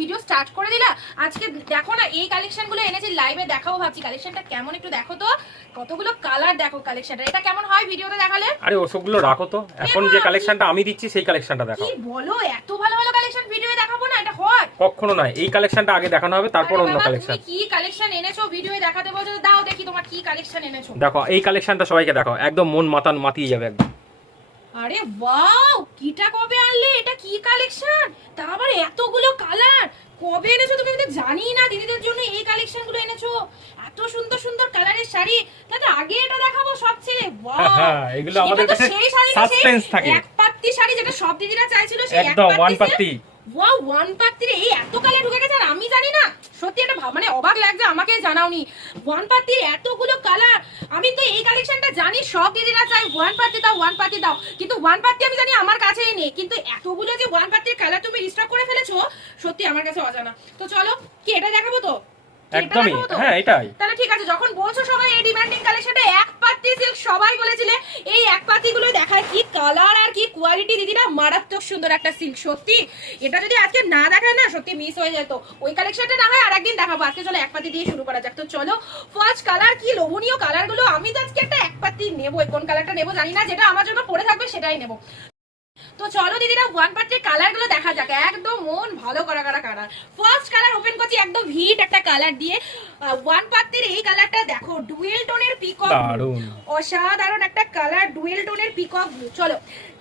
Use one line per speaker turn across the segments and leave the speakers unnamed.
Video start করে দিলা। আজকে দেখো না এই কালেকশনগুলো এনেছি লাইভে দেখাবো ভাবছি। কালেকশনটা কেমন একটু দেখো তো। কতগুলো কালার দেখো কালেকশনটা এটা কেমন হয় ভিডিওতে দেখালে?
আরে ওসবগুলো রাখো তো। এখন যে কালেকশনটা আমি দিচ্ছি সেই কালেকশনটা
দেখো
কি
বলো? এত ভালো ভালো কালেকশন ভিডিও দেখাবো না? এটা হয়।
কখনো নয়। এই কালেকশনটা আগে দেখানো হবে তারপর অন্য কালেকশন
কি কালেকশন এনেছো? ভিডিও দেখাতে বলছো দাও দেখি তোমার কি কালেকশন এনেছো।
দেখো এই কালেকশনটা সবাইকে দেখো একদম মন মাতান মাতিয়ে যাবে একদম।
আরে ওয়াও কিটা কবে আনলে? এটা কি কালেকশন তা আবার এতগুলো কালার কবে এনেছো তুমি? তো জানি না দিদিদের জন্য এই কালেকশনগুলো এনেছো। এত সুন্দর সুন্দর কালারের শাড়ি। তাহলে আগে এটা দেখাবো সব ছেড়ে ওয়াও।
হ্যাঁ, এগুলো আমাদের কাছে suspense থাকে।
এক পাত্তি শাড়ি যেটা সব দিদিরা চাইছিল সেই এক পাত্তি
পাত্তি
ওয়াও ওয়ান পাত্তির এই এত কালার ঢুকে গেছে আর আমি জানি না। সত্যি এটা মানে অবাক লাগছে আমাকে জানাওনি। ওয়ান পাত্তির এতগুলো কালার আমি তো এই কালেকশনটা জানি, সব দিদিরা চাই ওয়ান পার্টি দাও ওয়ান পার্টি দাও। কিন্তু ওয়ান পার্টি আমি জানি আমার কাছেই নেই। কিন্তু এতগুলো যে ওয়ান পাতির কালার তুমি রিস্টক করে ফেলেছো, সত্যি আমার কাছে অজানা। তো চলো, কি এটা দেখাবো তো?
একদমই হ্যাঁ এটাই।
তাহলে ঠিক আছে যখন বলছো সবাই এই ডিমান্ডিং কালেকশনটা এক পাত্তি সিল্ক সবাই বলেছিলে এই এক পাত্তি গুলো দেখায় কি কালার আর কি কোয়ালিটি দিদিরা? মারাত্মক সুন্দর একটা সিল্ক সত্যি। এটা যদি আজকে না দেখায় না সত্যি মিস হয়ে যেত ওই কালেকশনটা না হয় আরেকদিন দেখাবো। আজকে চলো এক পাত্তি দিয়ে শুরু করা যাক। তো চলো ফার্স্ট কালার কি লোভনীয় কালারগুলো? আমি তো আজকে একটা এক পাত্তি নেব কোন কালারটা নেব জানি না যেটা আমার জন্য পড়ে থাকবে সেটাই নেব। তো চলো দিদিরা ওয়ান পার্টের কালারগুলো দেখা যাক। একদম মন ভালো করা করা কালার ফার্স্ট কালার ওপেন করছি একদম হিট একটা কালার দিয়ে। ওয়ান পার্টের এই কালারটা দেখো ডুয়েল টোনের পিকক অসাধারণ একটা কালার ডুয়েল টোনের পিকক চলো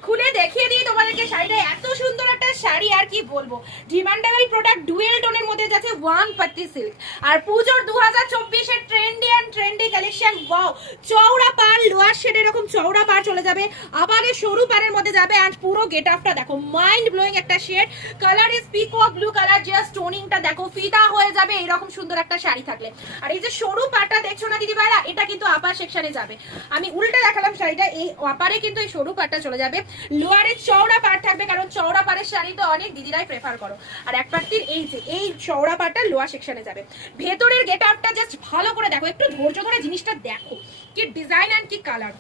খুলে দেখিয়ে দিই তোমাদেরকে শাড়িটা এত সুন্দর একটা শাড়ি আর কি বলব? ডিমান্ডেবল প্রোডাক্ট ডুয়েল টোনের মধ্যে যাচ্ছে ওয়ান পাত্তি সিল্ক আর পুজোর দু হাজার চব্বিশের trendy and trendy collection wow চওড়া পার লোয়ার শেড এরকম চওড়া পার চলে যাবে। আবার সরু পারের মধ্যে যাবে অ্যান্ড পুরো গেট আপটা দেখো মাইন্ড ব্লোয়িং একটা shade colour is peacock blue colour just টোনিংটা দেখো, ফিদা হয়ে যাবে, এরকম সুন্দর একটা শাড়ি থাকলে। আর এই যে সরু পাটটা দেখছ না দিদি ভাইরা এটা কিন্তু আপার সেকশনে যাবে। আমি উল্টে দেখালাম শাড়িটা, এই আপারে কিন্তু এই সরু পাটটা চলে যাবে। লোয়ারে চওড়া পাট থাকবে, কারণ চওড়া পাড়ের শাড়ি তো অনেক দিদিরাই প্রেফার করো। আর এক পাটটির এই যে এই চওড়া পাটটা লোয়ার সেকশনে যাবে। ভেতরের গেট আপটা জাস্ট ভালো করে দেখো একটু ধৈর্য ধরে জিনিসটা দেখো কি ডিজাইন অ্যান্ড কি colour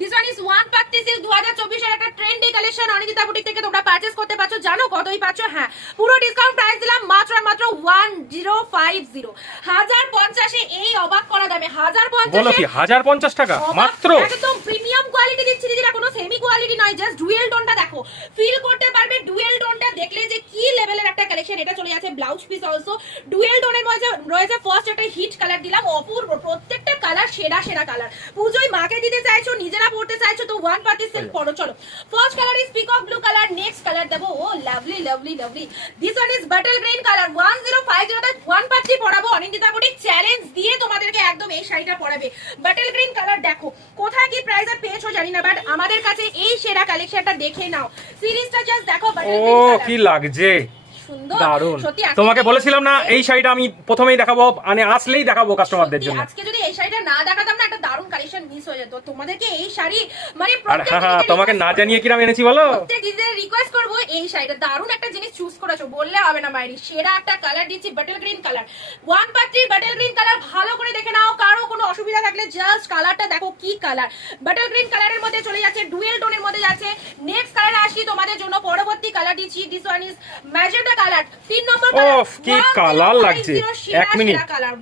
this one is one patti silk দু হাজার চব্বিশের একটা ট্রেন্ডি কালেকশন অনিদিতা বুটিক থেকে তোমরা পারচেস করতে পারছ। জানো কতই পাচ্ছ? হ্যাঁ পুরো ডিসকাউন্ট প্রাইস দিলাম মাত্র মাত্র ওয়ান জিরো ফাইভ জিরো হাজার পঞ্চাশে এই অবাক করা দামে হাজার
বলো কি হাজার পঞ্চাশ টাকা? মাত্র?
একদম প্রিমিয়াম কোয়ালিটি দিচ্ছি দিদিরা কোনো সেমি কোয়ালিটি নয় জাস্ট ডুয়েল টোনটা দেখো। ফিল পারবে ডুয়েল টোনটা দেখলে যে কি লেভেলের একটা কালেকশন এটা চলে যাচ্ছে ব্লাউজ পিস অলসো ডুয়েল টোনের মধ্যে রয়েছে ফার্স্ট একটা হিট কালার দিলাম অপূর্ব প্রত্যেকটা কালার সেরা সেরা কালার পুজোয় মাকে দিতে চাইছো নিজেরা পড়তে চাইছো তো ওয়ান পার্টি সেল পরো চলো। First colour is peacock blue colour next colour দেবো ও lovely lovely lovely this one is bottle green colour one zero five zero one party পরাবো অনিন্দিতা বুটিক চ্যালেঞ্জ দিয়ে তোমাদেরকে একদম এই শাড়িটা পরাবে। বাটল গ্রিন কালার দেখো কোথায় কি প্রাইসে পেয়েছ জানি না বাট আমাদের কাছে এই সেরা কালেকশনটা দেখে নাও। সিরিজটা জাস্ট দেখো
ও
বাটল গ্রিন
কি লাগছে?
সুন্দর।
দারুণ। তোমাকে বলেছিলাম না এই শাড়িটা আমি প্রথমেই দেখাবো মানে আসলেই দেখাবো কাস্টমারদের জন্য।
আজকে যদি এই শাড়িটা না দেখাতাম না একটা দারুণ কালেকশন মিস হয়ে যেত তোমাদেরকে এই শাড়ি মানে
তোমাকে না জানিয়ে কিরাম এনেছি বলো?
প্রত্যেক দিদিদের রিকোয়েস্ট করব এই শাড়িটা। দারুণ একটা জিনিস চুজ করেছ বললে হবে না মাইরি। সেরা একটা কালার দিচ্ছি বাটল গ্রিন কালার ওয়ান পাত্রির বাটল গ্রিন কালার ভালো করে দেখে নাও কারও কোনো অসুবিধা থাকলে জাস্ট কালারটা দেখো কি কালার বাটল গ্রিন কালারের মধ্যে চলে যাচ্ছে ডুয়েল টোনের মধ্যে যাচ্ছে। নেক্সট কালার আসি তোমাদের জন্য পরবর্তী কালার দিচ্ছি this one is magenta colour তিন নম্বর
ওফ কি কালার লাগছে। এক মিনিট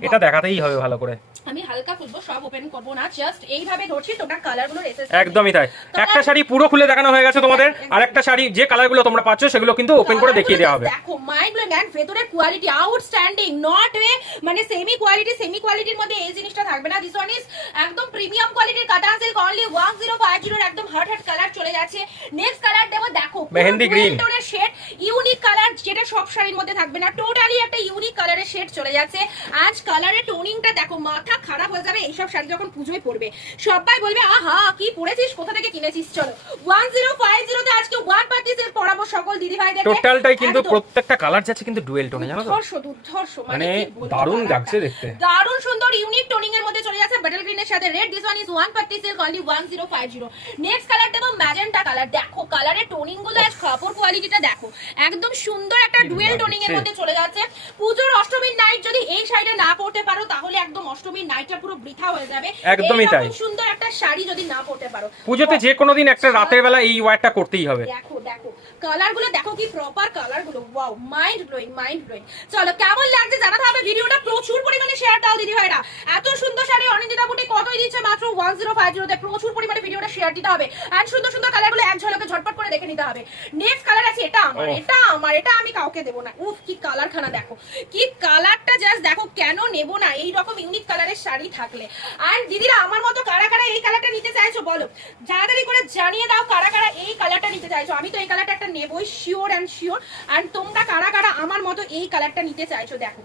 এটা দেখাতেই হবে ভালো করে।
আমি হালকা খুলবো সব ওপেন করব না জাস্ট এইভাবে ধরছি তোমরা কালারগুলো
একদমই তাই। একটা শাড়ি পুরো খুলে দেখানো হয়ে গেছে তোমাদের আর একটা শাড়ি যে কালারগুলো তোমরা পাচ্ছ সেগুলো কিন্তু ওপেন করে দেখিয়ে দেওয়া হবে।
দেখো মাইন্ড ব্লোয়িং এন্ড ভেতরের কোয়ালিটি আউটস্ট্যান্ডিং নট এ মানে সেমি কোয়ালিটি সেমি কোয়ালিটির মধ্যে এই জিনিসটা থাকবে না। দিস ওয়ান ইজ একদম প্রিমিয়াম কোয়ালিটির কাটান সিল্ক অনলি 1050 এর একদম হার্ট হার্ট কালার চলে যাচ্ছে। নেক্সট কালার দেবো দেখো
মেহেন্দি।
টোনের শেড ইউনিক কালার যেটা সব শাড়ির মধ্যে থাকবে না। টোটালি একটা ইউনিক কালারের শেড চলে যাচ্ছে। আজ কালারের টোনিংটা দেখো মাথা খারাপ হয়ে যাবে এইসব শাড়ি যখন পুজোয় পড়বে সবাই বলবে আহা কি পরেছিস? কোথা থেকে কিনেছিস? চলো। 1050 তে আজকে ওয়ান পার্টি সেল পরাবো সকল দিদি ভাইদের
টোটালটাই কিন্তু প্রত্যেকটা কালার যাচ্ছে কিন্তু ডুয়েল টোনে জানো তো?
দুর্ধর্ষ দুর্ধর্ষ
মানে দারুণ লাগছে দেখতে।
দারুণ সুন্দর ইউনিক টোনিং এর মধ্যে চলে বাটল গ্রিনের সাথে red this one is one party silk only 1050 next colour দেবো ম্যাজেন্টা কালার দেখো কালারের টোনিংগুলো আজ কাপড় কোয়ালিটিটা দেখো। একদম সুন্দর একটা ডুয়েল টোনিং এর। মধ্যে চলে যাচ্ছে। পুজোর অষ্টমীর নাইট যদি এই শাড়িটা না পরতে পারো তাহলে একদম অষ্টমীর নাইটটা পুরো বৃথা হয়ে যাবে।
একদমই তাই।
সুন্দর একটা শাড়ি যদি না পরতে পারো।
পুজোতে যে কোনো দিন একটা রাতের বেলা এই ওয়ারটা করতেই হবে।
দেখো দেখো। কালারগুলো দেখো কি প্রপার কালারগুলো wow mind blowing mind blowing চলো কেমন লাগছে জানাতে হবে। ভিডিওটা প্রচুর পরিমাণে শেয়ার দাও দিদি ভাইরা। এত সুন্দর শাড়ি অনিন্দিতা বুটি কতই দিচ্ছে মাত্র ওয়ান জিরো ফাইভ জিরোতে প্রচুর পরিমাণে ভিডিওটা শেয়ার দিতে হবে। অ্যান্ড সুন্দর সুন্দর কালারগুলো এক ঝলকে ঝটপট করে দেখে নিতে হবে। নেক্সট কালার আছে এটা আমার এটা আমার এটা আমি কাউকে দেবো না। উফ কি কালার খানা দেখো। কি কালারটা জাস্ট দেখো কেন নেব না? এই রকম ইউনিক কালারের শাড়ি থাকলে। আর দিদিরা আমার মতো কারা কারা এই কালারটা নিতে চাইছো বলো? তাড়াতাড়ি করে জানিয়ে দাও কারা কারা এই কালারটা নিতে চাইছো। আমি তো এই কালারটা একটা নেবই শিওর অ্যান্ড শিওর অ্যান্ড তোমরা কারা কারা আমার মতো এই কালারটা নিতে চাইছো, দেখো।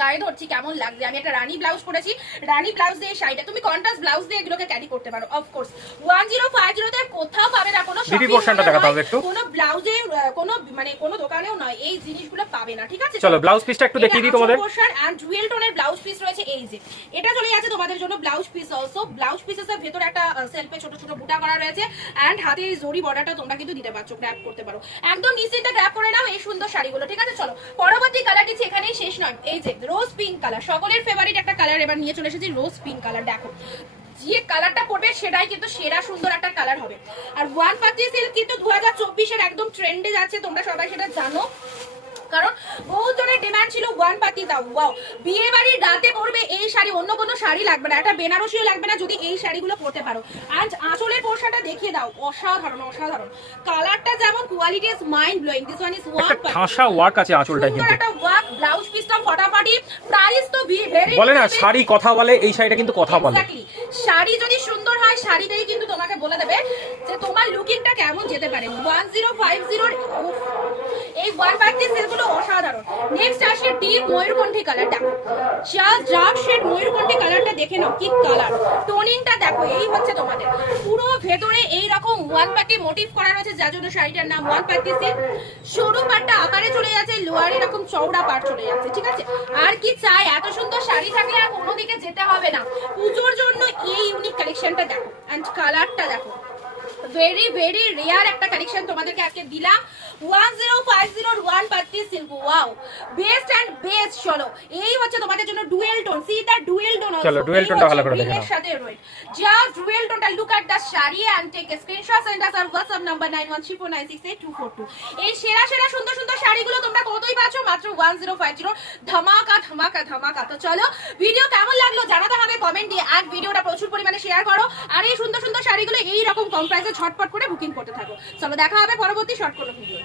গায়ে ধরছি কেমন লাগছে? আমি একটা রানী ব্লাউজ পরেছি। রানী ব্লাউজ দিয়ে শাড়িটা তুমি কন্ট্রাস্ট ব্লাউজ দিয়ে এগুলোকে ক্যারি করতে পারো অফকোর্স ওয়ান জিরো ফাইভ জিরোতে কোথাও পাবে না কোনো। কোনো ব্লাউজে কোনো মানে কোনো দোকানেও নয় এই জিনিসগুলো পাবে না ঠিক আছে
চলো ব্লাউজ পিসটা একটু দেখিয়ে দিই তোমাদের।
এন্ড ডুয়েল টোনের ব্লাউজ পিস রয়েছে এই যে। এটা চলে যাচ্ছে তোমাদের জন্য ব্লাউজ পিস অলসো ব্লাউজ পিসের ভেতরে একটা সেলফে ছোট ছোট বুটা করা রয়েছে। এন্ড হাতে এই জরি বর্ডারটা তোমরা কিন্তু দিতে পারছ গ্র্যাপ করতে পারো। একদম নিশ্চিন্তে গ্র্যাপ করে নাও এই সুন্দর শাড়িগুলো ঠিক আছে? চলো পরবর্তী কালারটি এখানেই শেষ নয় এই যে রোজ পিঙ্ক কালার সকলের ফেভারিট একটা কালার এবার নিয়ে চলে এসেছি রোজ পিঙ্ক কালার দেখো যে কালারটা পড়বে সেটাই কিন্তু সেরা সুন্দর একটা কালার হবে। আর ওয়ান পাতি সিল্ক কিন্তু দু হাজার চব্বিশের একদম ট্রেন্ডে যাচ্ছে তোমরা সবাই সেটা জানো। কারণ বহু জনের ডিমান্ড ছিল ওয়ান পাতি দাও। ওয়াও বিয়ে বাড়ির রাতে পরবে এই শাড়ি অন্য কোনো শাড়ি লাগবে না। একটা বেনারসিও লাগবে না যদি এই শাড়িগুলো পরতে পারো। আজ আঁচলের পোর্শনটা দেখিয়ে দাও। অসাধারণ অসাধারণ। কালারটা যেমন quality is mind blowing this one is one
ঠাসা ওয়ার্ক আছে আঁচলটা কিন্তু।
একটা ওয়ার্ক ব্লাউজ পিসটা ফটাফটি প্রাইস তো ভেরি
বলে না, শাড়ি কথা বলে, এই শাড়িটা কিন্তু কথা বলে.
শাড়ি যদি সুন্দর হয় শাড়িটাই কিন্তু তোমাকে বলে দেবে যে তোমার লুকিংটা কেমন যেতে পারে ওয়ান জিরো ফাইভ এই ওয়ান পার্টি সেলগুলো অসাধারণ। নেক্সট আসে ডিপ ময়ূরকণ্ঠী কালার দেখো জাস্ট ডার্ক শেড ময়ূরকণ্ঠী কালারটা দেখে নাও, কি কালার টোনিংটা দেখো, এই হচ্ছে তোমাদের। পুরো ভেতরে এই রকম ওয়ান পার্টি মোটিভ করা রয়েছে, যার জন্য শাড়িটার নাম ওয়ান পার্টি সিল্ক সরু পাটটা আকারে চলে যাচ্ছে লোয়ার এরকম চওড়া পাট চলে যাচ্ছে, ঠিক আছে? আর কি চাই? এত সুন্দর শাড়ি থাকলে আর কোনো দিকে যেতে হবে না। পুজোর জন্য এই ইউনিক কালেকশনটা দেখো অ্যান্ড কালারটা দেখো। ভেরি ভেরি রেয়ার একটা কালেকশন তোমাদেরকে আজকে দিলাম। One zero five one silk wow best and best চলো। এই হচ্ছে তোমাদের জন্য dual tone see the dual tone
চলো, ডুয়েল টোনটা ভালো করে দেখো।
সাথে রয়েছে just dual টোনটা look at the sari and take screenshot send us our WhatsApp number 9134968242 এই সেরা সেরা সুন্দর সুন্দর শাড়িগুলো তোমরা ওয়ান জিরো মাত্র 1050 ধামাকা ধামাকা ধামাকা। তো চলো ভিডিও কেমন লাগল জানাতে হবে কমেন্ট দিয়ে। আর ভিডিওটা প্রচুর পরিমাণে শেয়ার করো। আর এই সুন্দর সুন্দর শাড়িগুলো এইরকম কম প্রাইসে ছটপট করে বুকিং করতে থাকো। চলো, দেখা হবে পরবর্তী শর্ট কোনো ভিডিও